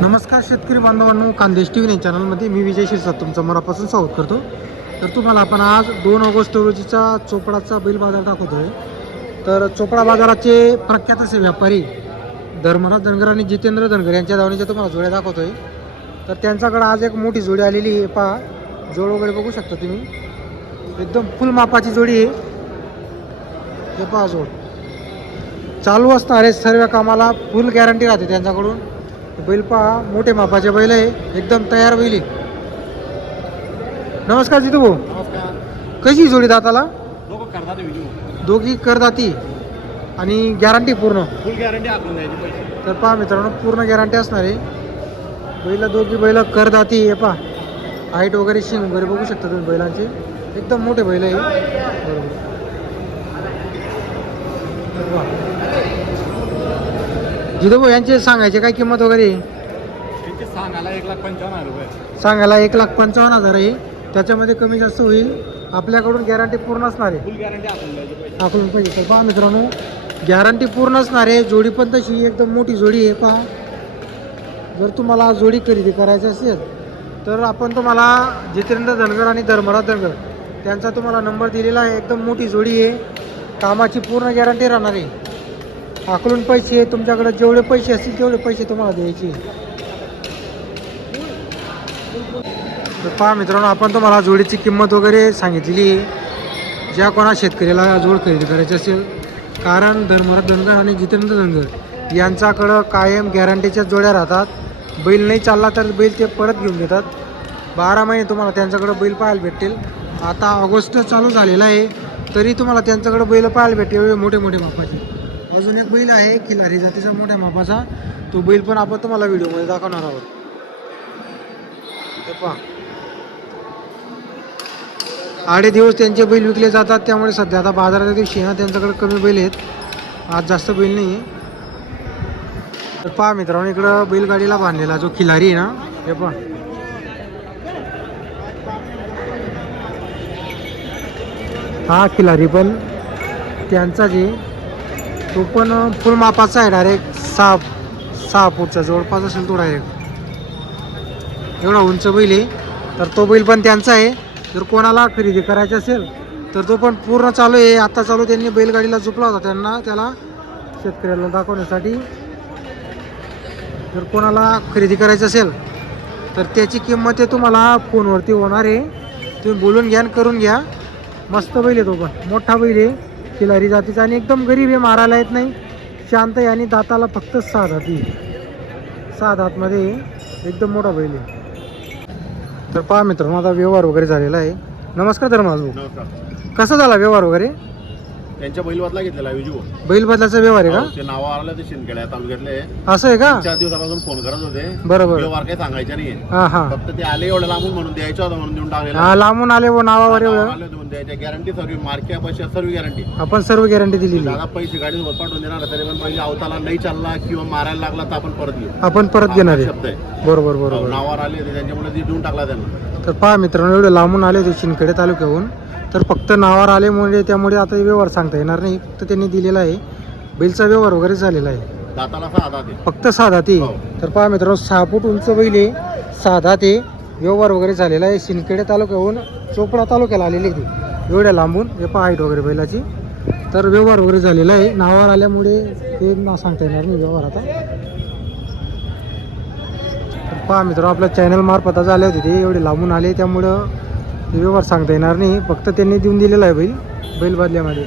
नमस्कार शेतकरी बांधवांनो, खानदेश टी व्ही चॅनलमध्ये मी विजय शिरसाट तुमचं मनापासून स्वागत करतो. तर तुम्हाला आपण आज 2 ऑगस्ट रोजीचा चोपडाचा बैल बाजार दाखवतोय. तर चोपडा बाजाराचे प्रख्यात असे व्यापारी धर्मराज धनगर आणि जितेंद्र धनगर यांच्या धावणीच्या तुम्हाला जोड्या दाखवतोय. तर त्यांच्याकडे आज एक मोठी जोडी आलेली आहे. पहा, जोड वगैरे बघू शकता तुम्ही, एकदम फुल मापाची जोडी आहे. हे पहा, जोड चालू असणारे सर्व कामाला फुल गॅरंटी राहते त्यांच्याकडून. बैल पहा, मोठे मापाचे बैल आहे, एकदम तयार बैल आहे. नमस्कार जितू भाऊ, नमस्कार. कशी जोडी दाताला? दोघी करदाती आणि गॅरंटी पूर्ण. फुल गॅरंटी आपण द्यायची पैसे. तर पहा मित्रांनो, पूर्ण गॅरंटी असणार आहे. बैल दोघी बैल करदाती आहे. पहा, हाईट वगैरे शिंग वगैरे बघू शकता तुम्ही बैलांचे, एकदम मोठे बैल आहे. बरोबर. जितू भाऊ, यांचे सांगायचे काय किंमत वगैरे? त्यांची सांगायला 1,55,000 रुपये. सांगायला 1,55,000 आहे. त्याच्यामध्ये कमी जास्त होईल. आपल्याकडून गॅरंटी पूर्ण असणार आहे. फुल गॅरंटी आपण द्यायची पैसे. आपण पाहिजे. तर पहा मित्रांनो, गॅरंटी पूर्ण असणार आहे. जोडी पण तशी एकदम मोठी जोडी आहे. पहा, जर तुम्हाला जोडी खरेदी करायची असेल तर आपण तुम्हाला जितेंद्र धनगर आणि धर्मराज धनगर त्यांचा तुम्हाला नंबर दिलेला आहे. एकदम मोठी जोडी आहे. कामाची पूर्ण गॅरंटी राहणार आहे. आकलून पैसे, तुमच्याकडे जेवढे पैसे असतील तेवढे पैसे तुम्हाला द्यायचे. तर पहा मित्रांनो, आपण तुम्हाला जोडीची किंमत वगैरे सांगितलेली आहे. ज्या कोणा शेतकऱ्याला जोड खरेदी करायची असेल, कारण धर्मराज धनगर आणि जितेंद्र धनगर यांच्याकडं कायम गॅरंटीच्या जोड्या राहतात. बैल नाही चालला तर बैल ते परत घेऊन देतात. 12 महिने तुम्हाला त्यांच्याकडं बैल पाहायला भेटतील. आता ऑगस्ट चालू झालेला आहे तरी तुम्हाला त्यांच्याकडं बैल पाहायला भेटेल, एवढे मोठे मोठे मापाचे. अजून एक बैल आहे खिलारी जातीचा मोठ्या मापाचा, तो बैल पण आपण तुम्हाला व्हिडिओमध्ये दाखवणार आहोत. हे पहा, 8 दिवस त्यांचे बैल विकले जातात. त्यामुळे सध्या आता बाजाराच्या दिवशी ना त्यांच्याकडे कमी बैल आहेत, आज जास्त बैल नाही आहे. तर पहा मित्रांनो, इकडं बैलगाडीला बांधलेला जो खिलारी आहे ना, हे पहा, हा खिलारी पण त्यांचाच आहे. तो पण फुल मापाचा आहे. डायरेक्ट 6 फूटचा जवळपास असेल तो. डायरेक्ट एवढा उंच बैल आहे. तर तो बैल पण त्यांचा आहे. जर कोणाला खरेदी करायची असेल तर तो पण पूर्ण चालू आहे. आता चालू त्यांनी बैलगाडीला झुकला होता त्याला शेतकऱ्याला दाखवण्यासाठी. जर कोणाला खरेदी करायची असेल तर त्याची किंमत आहे तुम्हाला फोनवरती होणार आहे. तुम्ही बोलून घ्या आणि करून घ्या. मस्त बैल आहे, तो पण मोठा बैल आहे, खिलारी जातीचा आणि एकदम गरीब आहे, मारायला येत नाही, शांत आहे आणि दाताला फक्त 6 दाती. 6 दातमध्ये एकदम मोठा बैल आहे. तर पहा मित्रांनो, आता व्यवहार वगैरे झालेला आहे. नमस्कार धर्मराज भाऊ, नमस्कार. कसा झाला व्यवहार वगैरे? त्यांच्या बैल बदला घेतलेला विजू. बैल बदलाचा व्यवहार आहे का? ते नाव आलं ते शिंदखेड्या तालुक्यातले. असं आहे का? 4 दिवसापासून फोन करत होते. बरोबर. व्यवहार काही सांगायचा नाहीये. हा हा फक्त ते आले एवढं लांबून म्हणून द्यायचं होतं म्हणून देऊन टाकलेलं. हा, लांबून आले व नावावर एवढं. आले देऊन द्यायच्या. गॅरंटी सर्व मार्क्या पैसे सर्व गॅरंटी. आपण सर्व गॅरंटी दिलेली. दादा पैसे गाडीसोबत पाठवून देणार, तरी पण पहिले अवताला नाही चालला किंवा मारायला लागला तर आपण परत घेऊ. आपण परत घेणार शब्द आहे. आहे. बरोबर बरोबर. नावावर आले होते त्याच्यामुळे ते देऊन टाकला त्यांना. तर पहा मित्रांनो, एवढे लांबून आले होते शिंदखेडे तालुक्याहून, तर फक्त नावावर आल्यामुळे त्यामुळे आता व्यवहार सांगता येणार नाही. फक्त त्यांनी दिलेला आहे. बैलचा व्यवहार वगैरे झालेला आहे. दाताला 6 दात आहे. फक्त 6 दाती. हो. तर पहा मित्रांनो, 6 फूट उंच बैल आहे, 6 दाती. व्यवहार वगैरे झालेला आहे. शिंदखेडे तालुक्याहून चोपडा तालुक्याला आलेली ती एवढ्या लांबून. हे पहा हाईट वगैरे बैलाची. तर व्यवहार वगैरे झालेला आहे. नावावर आल्यामुळे ते ना सांगता येणार नाही व्यवहार आता. तर पहा मित्रांनो, आपल्या चॅनल मार्फत आज आले होते ते, एवढे लांबून आले त्यामुळं व्यवहार सांगता येणार नाही. फक्त त्यांनी देऊन दिलेला आहे बैल बदल्यामध्ये.